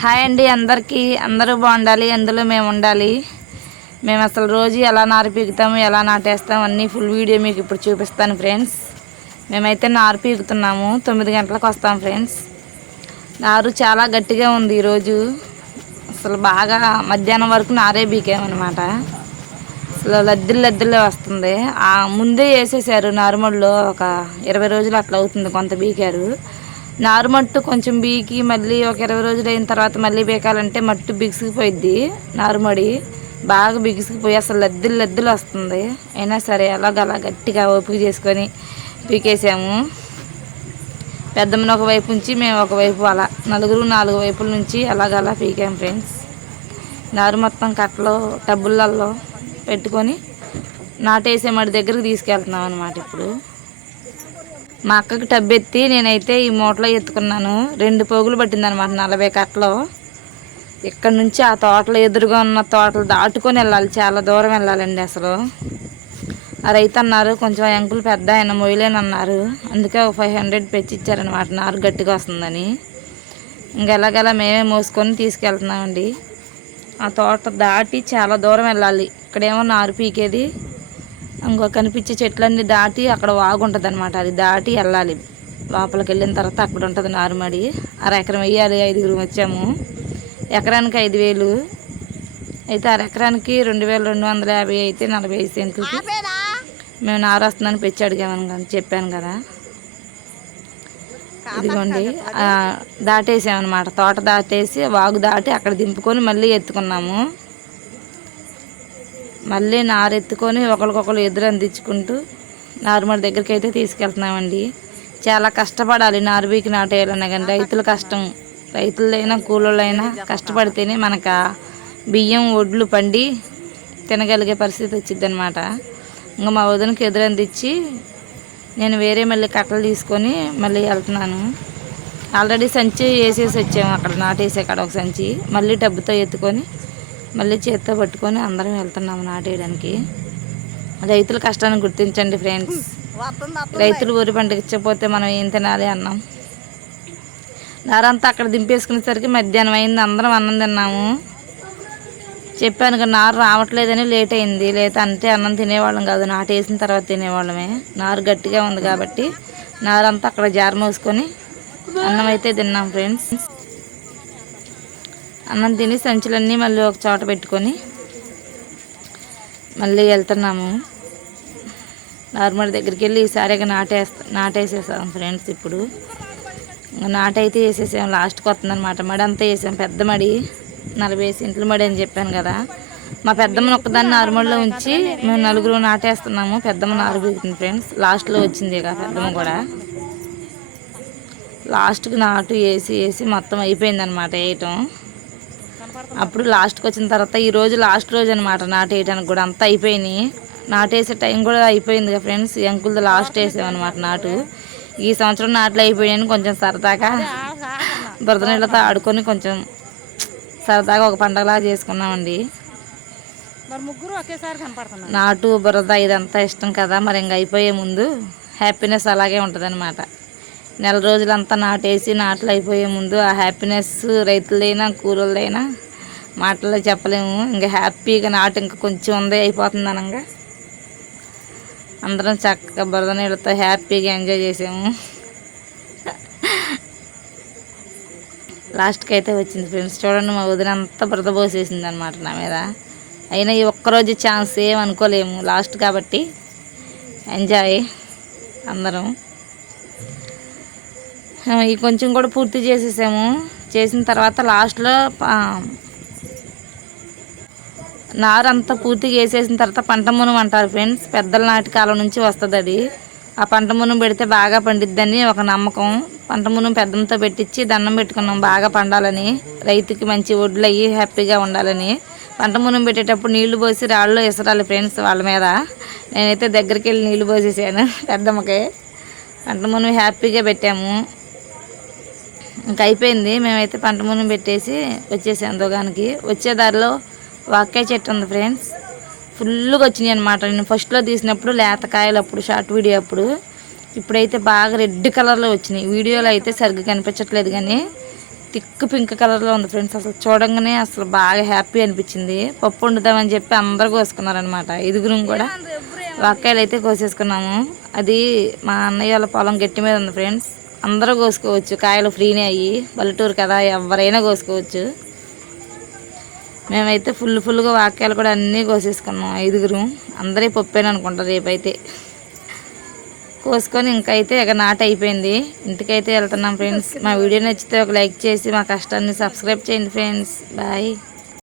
Hi అండి అందరికీ. అందరూ బాగుండాలి అందులో మేము ఉండాలి. మేము అసలు రోజు ఎలా నారు పీకుతాము ఎలా నాటేస్తాము అన్నీ ఫుల్ వీడియో మీకు ఇప్పుడు చూపిస్తాను ఫ్రెండ్స్ మేమైతే నారు పీకుతున్నాము తొమ్మిది గంటలకు వస్తాం ఫ్రెండ్స్ నారు చాలా గట్టిగా ఉంది ఈరోజు. అసలు బాగా మధ్యాహ్నం వరకు నారే పీకామన్నమాట. అసలు లద్దెలు లద్దెలే వస్తుంది. ముందే వేసేసారు నారుమడిలో ఒక ఇరవై రోజులు అట్లా అవుతుంది కొంత బీకారు నారుమట్టు కొంచెం బీకి మళ్ళీ ఒక ఇరవై రోజులు అయిన తర్వాత మళ్ళీ బీకాలంటే మట్టు బిగుసుకుపోయిద్ది నారుమడి బాగా బిగుసుకుపోయి అసలు లద్దులు లద్దులు వస్తుంది. అయినా సరే అలాగలా గట్టిగా ఓపిక చేసుకొని పీకేసాము పెద్దమ్మని ఒక వైపు నుంచి మేము ఒకవైపు అలా నలుగురు నాలుగు వైపుల నుంచి అలాగలా పీకాం ఫ్రెండ్స్. నారు మొత్తం కట్టలో టబ్బులలో పెట్టుకొని నాటేసే మడి దగ్గరకు తీసుకెళ్తున్నాం అనమాట ఇప్పుడు. మా అక్కకి టబ్ ఎత్తి నేనైతే ఈ మూటలో ఎత్తుకున్నాను. రెండు పోగులు పట్టిందనమాట నలభై కట్టలో. ఇక్కడ నుంచి ఆ తోటలో ఎదురుగా ఉన్న తోటలు దాటుకొని వెళ్ళాలి. చాలా దూరం వెళ్ళాలండి అసలు. ఆ రైతు అన్నారు కొంచెం ఎంకులు పెద్ద ఆయన మొయ్యలేనన్నారు. అందుకే ఒక ఫైవ్ హండ్రెడ్ పెంచిచ్చారనమాట నారు గట్టిగా వస్తుందని. ఇంక మేమే మోసుకొని తీసుకెళ్తున్నామండి. ఆ తోట దాటి చాలా దూరం వెళ్ళాలి. ఇక్కడేమో నారు పీకేది. ఇంకో కనిపించే చెట్లన్నీ దాటి అక్కడ వాగు ఉంటుంది అనమాట అది దాటి వెళ్ళాలి. లోపలికి వెళ్ళిన తర్వాత అక్కడ ఉంటుంది నారుమడి. అర ఎకరం వేయాలి ఐదుగురు వచ్చాము. ఎకరానికి ఐదు వేలు. అయితే అర ఎకరానికి రెండు వేల రెండు వందల యాభై అయితే నలభై ఐదు సెంట్లకి మేము నారు వస్తుందని పెంచి అడిగామని కానీ చెప్పాను కదా. ఇదిగోండి. దాటేసామన్నమాట. తోట దాటేసి వాగు దాటి అక్కడ దింపుకొని మళ్ళీ ఎత్తుకున్నాము. మళ్ళీ నారు ఎత్తుకొని ఒకరికొకరు ఎదురు అందించుకుంటూ నారుమడి దగ్గరికి అయితే తీసుకెళ్తున్నామండి. చాలా కష్టపడాలి నారు బీకి నాటేయాలన్నా కానీ రైతుల కష్టం. రైతులైనా కూలోళ్ళైనా కష్టపడితేనే మనకు బియ్యం ఒడ్లు పండి తినగలిగే పరిస్థితి వచ్చింది అనమాట ఇంకా మా వదినకి ఎదురు అందించి నేను వేరే మళ్ళీ కట్టలు తీసుకొని మళ్ళీ వెళ్తున్నాను. ఆల్రెడీ సంచి వేసేసి వచ్చాము అక్కడ నాటేసే కాడ ఒక సంచి. మళ్ళీ డబ్బుతో ఎత్తుకొని మళ్ళీ చేత్తో పట్టుకొని అందరం వెళ్తున్నాము నాటేయడానికి. రైతుల కష్టాన్ని గుర్తించండి ఫ్రెండ్స్. రైతులు ఊరి పండించకపోతే మనం ఏం తినాలి అన్నాం. నారంతా అక్కడ దింపేసుకునేసరికి మధ్యాహ్నం అయింది అందరం అన్నం తిన్నాము. చెప్పాను కదా నారు రావట్లేదని లేట్ అయింది. లేకపోతే అంటే అన్నం తినేవాళ్ళం కాదు నాటు వేసిన తర్వాత తినేవాళ్ళమే. నారు గట్టిగా ఉంది కాబట్టి నారంతా అక్కడ జార మోసుకొని అన్నం అయితే తిన్నాం ఫ్రెండ్స్. అన్నం తిని సంచులన్నీ మళ్ళీ ఒక చోట పెట్టుకొని మళ్ళీ వెళ్తున్నాము. నార్మల్ దగ్గరికి వెళ్ళి ఈసారి ఇక నాటేస్తా నాటేసేసాం ఫ్రెండ్స్ ఇప్పుడు. ఇంకా నాటైతే వేసేసాం లాస్ట్కి వస్తుందన్నమాట. మడి అంతా వేసాం. పెద్ద మడి నలభై సెంట్ల మడి అని చెప్పాను కదా. మా పెద్దమ్మ ఒక్కదాన్ని నార్మల్లో ఉంచి మేము నలుగురు నాటేస్తున్నాము. పెద్దమ్మ నాలుగు ఫ్రెండ్స్. లాస్ట్లో వచ్చింది ఇక పెద్దమ్మ కూడా. లాస్ట్కి నాటు వేసి వేసి మొత్తం అయిపోయిందనమాట వేయటం. అప్పుడు లాస్ట్కి వచ్చిన తర్వాత ఈ రోజు లాస్ట్ రోజు అనమాట నాటు వేయడానికి కూడా అంతా అయిపోయినాయి. నాటేసే టైం కూడా అయిపోయింది ఫ్రెండ్స్ ఈ అంకుల్ది లాస్ట్ వేసామన్నమాట నాటు. ఈ సంవత్సరం నాట్లు అయిపోయాయని కొంచెం సరదాగా బురద నీళ్ళతో ఆడుకొని కొంచెం సరదాగా ఒక పండగలా చేసుకున్నామండి. మరి ముగ్గురు ఒకేసారి కనపడుతున్నారు. నాటు బురద ఇదంతా ఇష్టం కదా మరి ఇంక అయిపోయే ముందు హ్యాపీనెస్ అలాగే ఉంటుంది నెల రోజులంతా నాటేసి నాట్లు అయిపోయే ముందు ఆ హ్యాపీనెస్ రైతులైనా కూరలైనా మాటల్లో చెప్పలేము. ఇంకా హ్యాపీగా నాటు ఇంకా కొంచెం ఉంది అయిపోతుంది అనగా. అందరం చక్కగా బురద నీళ్ళతో హ్యాపీగా ఎంజాయ్ చేసాము. లాస్ట్కి అయితే వచ్చింది ఫ్రెండ్స్. చూడండి మా వదిన అంతా బురద పోసేసింది అనమాట నా మీద. అయినా ఈ ఒక్కరోజు ఛాన్స్ ఏం అనుకోలేము. లాస్ట్ కాబట్టి ఎంజాయ్ అందరం. ఈ కొంచెం కూడా పూర్తి చేసేసాము. చేసిన తర్వాత లాస్ట్లో నారంతా పూర్తిగా వేసేసిన తర్వాత పంట మునం అంటారు ఫ్రెండ్స్. పెద్దల నాటి కాలం నుంచి వస్తుంది అది. ఆ పంట మునం పెడితే బాగా పండిద్దని ఒక నమ్మకం. పంట మునం పెద్దంతో పెట్టించి దండం పెట్టుకున్నాం బాగా పండాలని. రైతుకి మంచి ఒడ్లు అయ్యి హ్యాపీగా ఉండాలని. పంట మునం పెట్టేటప్పుడు నీళ్ళు పోసి రాళ్ళు ఇసరాలి ఫ్రెండ్స్ వాళ్ళ మీద. నేనైతే దగ్గరికి వెళ్ళి నీళ్ళు పోసేసాను పెద్దమ్మకి. పంట మునం హ్యాపీగా పెట్టాము. ఇంకా అయిపోయింది. మేమైతే పంట మునం పెట్టేసి వచ్చేసాం దుకాణానికి వచ్చే దారిలో వాకాయ చెట్టు ఉంది ఫ్రెండ్స్. ఫుల్గా వచ్చినాయి అనమాట నేను ఫస్ట్లో తీసినప్పుడు లేత కాయలు అప్పుడు షార్ట్ వీడియో అప్పుడు. ఇప్పుడైతే బాగా రెడ్ కలర్లో వచ్చినాయి. వీడియోలో అయితే సరిగ్గా కనిపించట్లేదు కానీ థిక్ పింక్ కలర్లో ఉంది ఫ్రెండ్స్. అసలు చూడంగానే అసలు బాగా హ్యాపీ అనిపించింది. పప్పు వండుతామని చెప్పి అందరూ కోసుకున్నారనమాట ఐదుగురం కూడా వాకాయలు అయితే కోసేసుకున్నాము. అది మా అన్నయ్య వాళ్ళ పొలం గట్టి మీద ఉంది ఫ్రెండ్స్. అందరూ కోసుకోవచ్చు. కాయలు ఫ్రీనే అయ్యి. పల్లెటూరు కదా ఎవరైనా కోసుకోవచ్చు. మేమైతే ఫుల్ ఫుల్గా వాక్యాలు కూడా అన్నీ కోసేసుకున్నాం. ఐదుగురు. అందరే పప్పేను అనుకుంటా రేపైతే. కోసుకొని ఇంకైతే ఇక నాట అయిపోయింది. ఇంటికైతే వెళ్తున్నాం ఫ్రెండ్స్ మా వీడియో నచ్చితే ఒక లైక్ చేసి మా కష్టాన్ని సబ్స్క్రైబ్ చేయండి ఫ్రెండ్స్ బాయ్